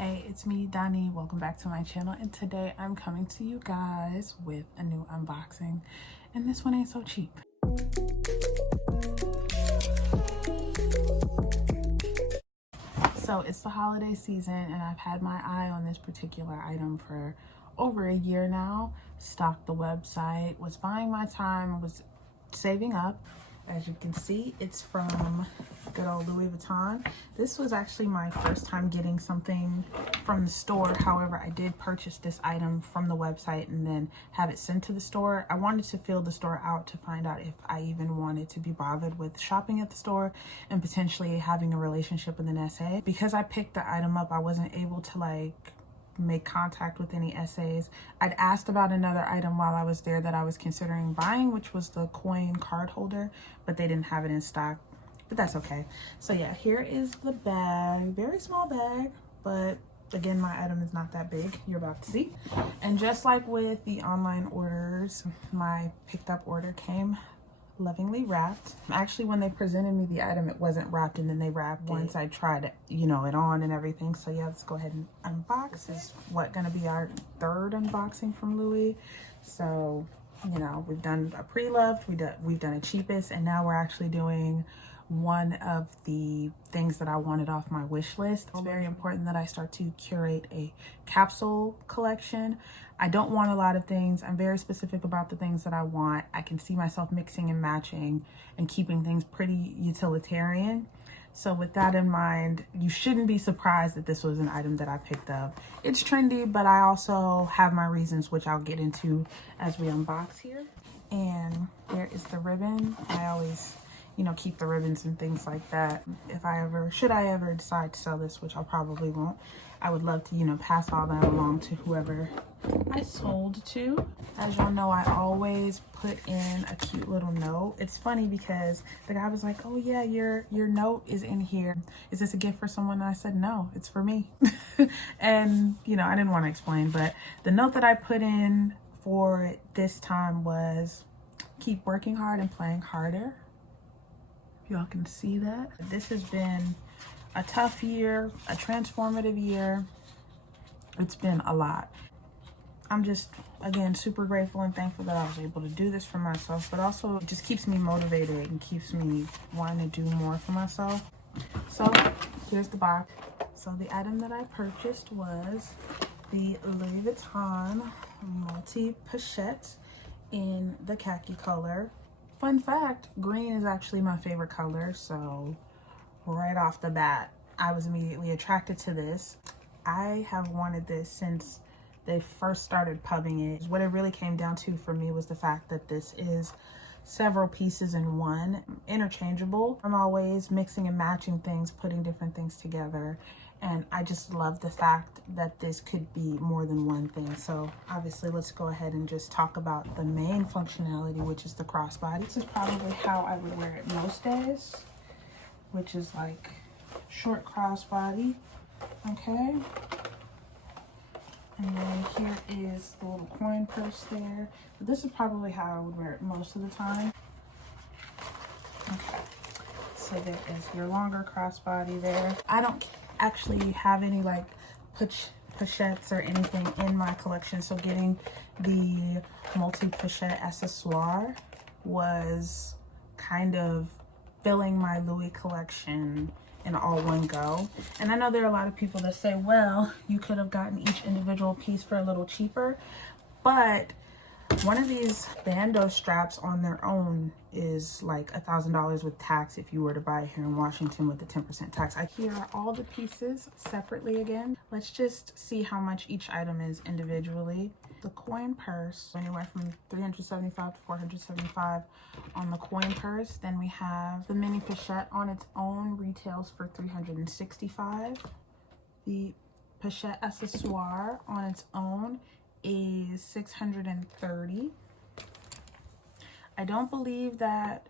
Hey, it's me, Donnie. Welcome back to my channel, and today I'm coming to you guys with a new unboxing, and this one ain't so cheap. So it's the holiday season, and I've had my eye on this particular item for over a year now. Stalked the website, was buying my time, was saving up. As you can see, it's from good old Louis Vuitton. This was actually my first time getting something from the store. However, I did purchase this item from the website and then have it sent to the store. I wanted to feel the store out to find out if I even wanted to be bothered with shopping at the store and potentially having a relationship with an SA. Because I picked the item up, I wasn't able to make contact with any SAs. I'd asked about another item while I was there that I was considering buying, which was the coin card holder, but they didn't have it in stock, but that's okay. So yeah, here is the bag. Very small bag, but again, my item is not that big. You're about to see. And just like with the online orders, my picked up order came lovingly wrapped. Actually, when they presented me the item, it wasn't wrapped, and then they wrapped it once I tried it, it on and everything. So yeah, let's go ahead and unbox. This is gonna be our third unboxing from Louis. So we've done a pre-loved, we've done a cheapest, and now we're actually doing one of the things that I wanted off my wish list. It's very important that I start to curate a capsule collection. I don't want a lot of things. I'm very specific about the things that I want. I can see myself mixing and matching and keeping things pretty utilitarian. So with that in mind, you shouldn't be surprised that this was an item that I picked up. It's trendy, but I also have my reasons, which I'll get into as we unbox here. And there is the ribbon. I always keep the ribbons and things like that. Should I ever decide to sell this, which I probably won't, I would love to, pass all that along to whoever I sold to. As y'all know, I always put in a cute little note. It's funny because the guy was like, oh yeah, your note is in here. Is this a gift for someone? And I said, no, it's for me. And, I didn't want to explain, but the note that I put in for this time was, keep working hard and playing harder. Y'all can see that. This has been a tough year, a transformative year. It's been a lot. I'm just, again, super grateful and thankful that I was able to do this for myself, but also it just keeps me motivated and keeps me wanting to do more for myself. So here's the box. So the item that I purchased was the Louis Vuitton multi-pochette in the khaki color. Fun fact, green is actually my favorite color, so right off the bat, I was immediately attracted to this. I have wanted this since they first started pubbing it. What it really came down to for me was the fact that this is several pieces in one, interchangeable. I'm always mixing and matching things, putting different things together. And I just love the fact that this could be more than one thing. So obviously let's go ahead and just talk about the main functionality, which is the crossbody. This is probably how I would wear it most days, which is like short crossbody, okay? And then here is the little coin purse there. But this is probably how I would wear it most of the time. Okay, so there is your longer crossbody there. I don't actually have any pochettes or anything in my collection, so getting the multi-pochette accessoire was kind of filling my Louis collection in all one go. And I know there are a lot of people that say, well, you could have gotten each individual piece for a little cheaper, but one of these bandeau straps on their own is like $1,000 with tax if you were to buy it here in Washington with the 10% tax. Here are all the pieces separately again. Let's just see how much each item is individually. The coin purse, anywhere from $375 to $475 on the coin purse. Then we have the mini pochette on its own, retails for $365. The pochette accessoire on its own is $630. I don't believe that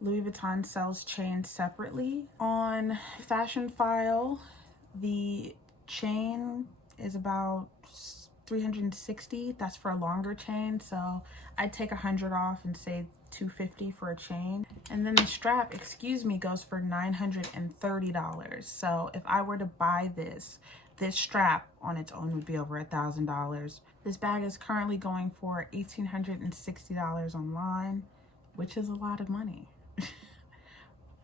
Louis Vuitton sells chains separately. On Fashion File, the chain is about $360. That's for a longer chain, so I'd take $100 off and say $250 for a chain. And then the strap, goes for $930. So if I were to buy this, This strap on its own would be over $1,000. This bag is currently going for $1,860 online, which is a lot of money.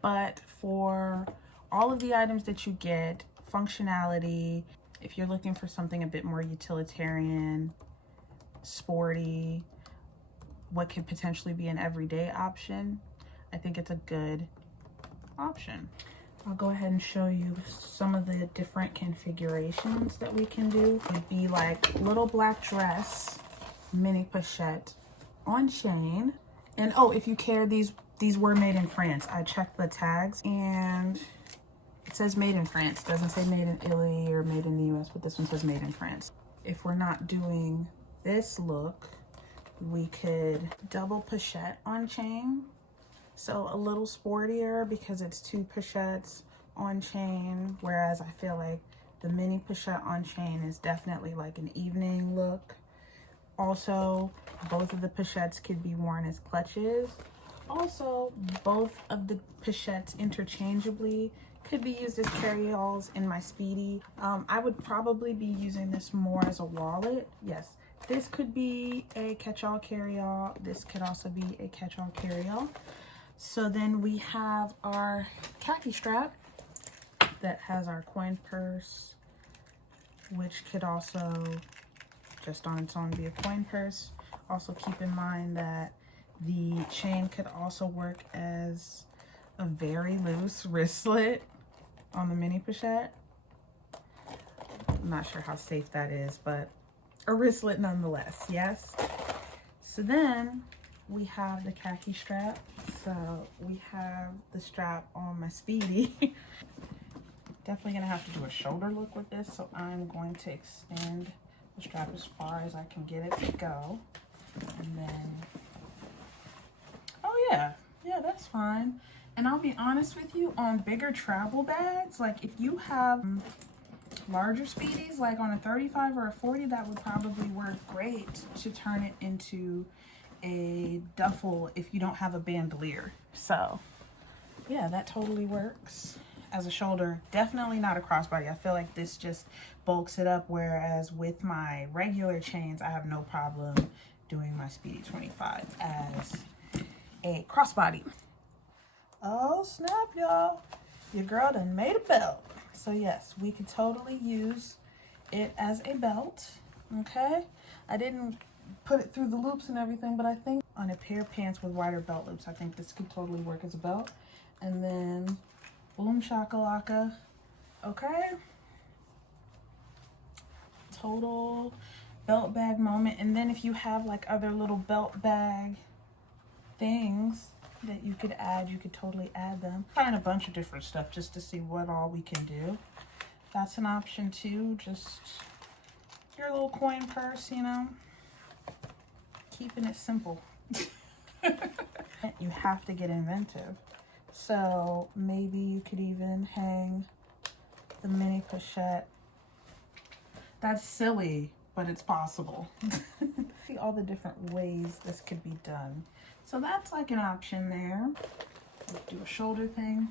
But for all of the items that you get, functionality, if you're looking for something a bit more utilitarian, sporty, what could potentially be an everyday option, I think it's a good option. I'll go ahead and show you some of the different configurations that we can do. It'd be like little black dress, mini pochette on chain. And oh, if you care, these were made in France. I checked the tags and it says made in France. It doesn't say made in Italy or made in the US, but this one says made in France. If we're not doing this look, we could double pochette on chain. So a little sportier because it's 2 pochettes on chain, whereas I feel like the mini pochette on chain is definitely like an evening look. Also, both of the pochettes could be worn as clutches. Also, both of the pochettes interchangeably could be used as carry-alls in my Speedy. I would probably be using this more as a wallet. Yes, this could be a catch-all carry-all. This could also be a catch-all carry-all. So then we have our khaki strap that has our coin purse, which could also just on its own be a coin purse. Also keep in mind that the chain could also work as a very loose wristlet on the mini pochette. I'm not sure how safe that is, but a wristlet nonetheless, yes? So then we have the khaki strap. So we have the strap on my Speedy. Definitely gonna have to do a shoulder look with this, so I'm going to extend the strap as far as I can get it to go. And then, oh yeah, that's fine. And I'll be honest with you, on bigger travel bags, like if you have larger Speedies, like on a 35 or a 40, that would probably work great to turn it into a duffel if you don't have a bandolier. So yeah, that totally works as a shoulder. Definitely not a crossbody. I feel like this just bulks it up, whereas with my regular chains, I have no problem doing my Speedy 25 as a crossbody. Oh snap, y'all, your girl done made a belt. So yes, we could totally use it as a belt. Okay, I didn't put it through the loops and everything, but I think on a pair of pants with wider belt loops, I think this could totally work as a belt. And then boom shakalaka. Okay, total belt bag moment. And then if you have like other little belt bag things that you could add, you could totally add them. Trying a bunch of different stuff just to see what all we can do. That's an option too. Just your little coin purse, you know, keeping it simple. You have to get inventive. So maybe you could even hang the mini pochette. That's silly, but it's possible. See all the different ways this could be done. So that's like an option there. Do a shoulder thing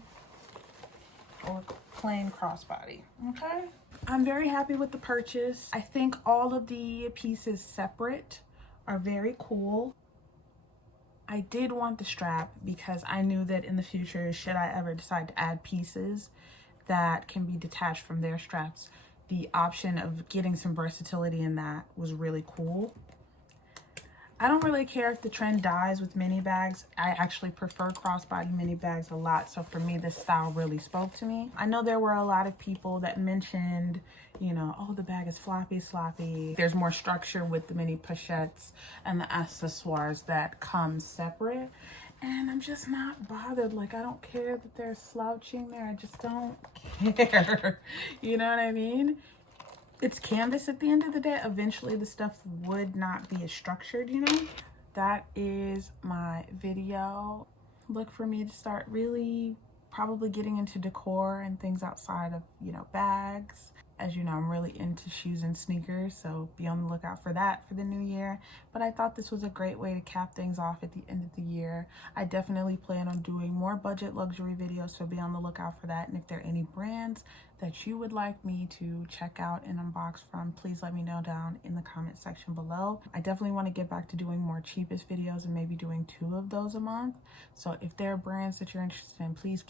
or plain crossbody, okay? I'm very happy with the purchase. I think all of the pieces separate are very cool. I did want the strap because I knew that in the future, should I ever decide to add pieces that can be detached from their straps, the option of getting some versatility in that was really cool. I don't really care if the trend dies with mini bags. I actually prefer crossbody mini bags a lot. So for me, this style really spoke to me. I know there were a lot of people that mentioned, you know, oh, the bag is floppy, sloppy. There's more structure with the mini pochettes and the accessoires that come separate. And I'm just not bothered. Like, I don't care that they're slouching there. I just don't care. You know what I mean? It's canvas at the end of the day. Eventually the stuff would not be as structured, you know? That is my video. Look for me to start really probably getting into decor and things outside of, you know, bags. As you know, I'm really into shoes and sneakers, so be on the lookout for that for the new year. But I thought this was a great way to cap things off at the end of the year. I definitely plan on doing more budget luxury videos, so be on the lookout for that. And if there are any brands that you would like me to check out and unbox from, please let me know down in the comment section below. I definitely want to get back to doing more cheapest videos and maybe doing 2 of those a month. So if there are brands that you're interested in, please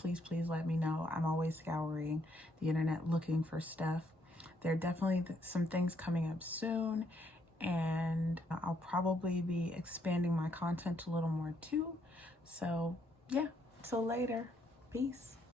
let me know. I'm always scouring the internet looking for stuff. There are definitely some things coming up soon, and I'll probably be expanding my content a little more too. So yeah, till later. Peace.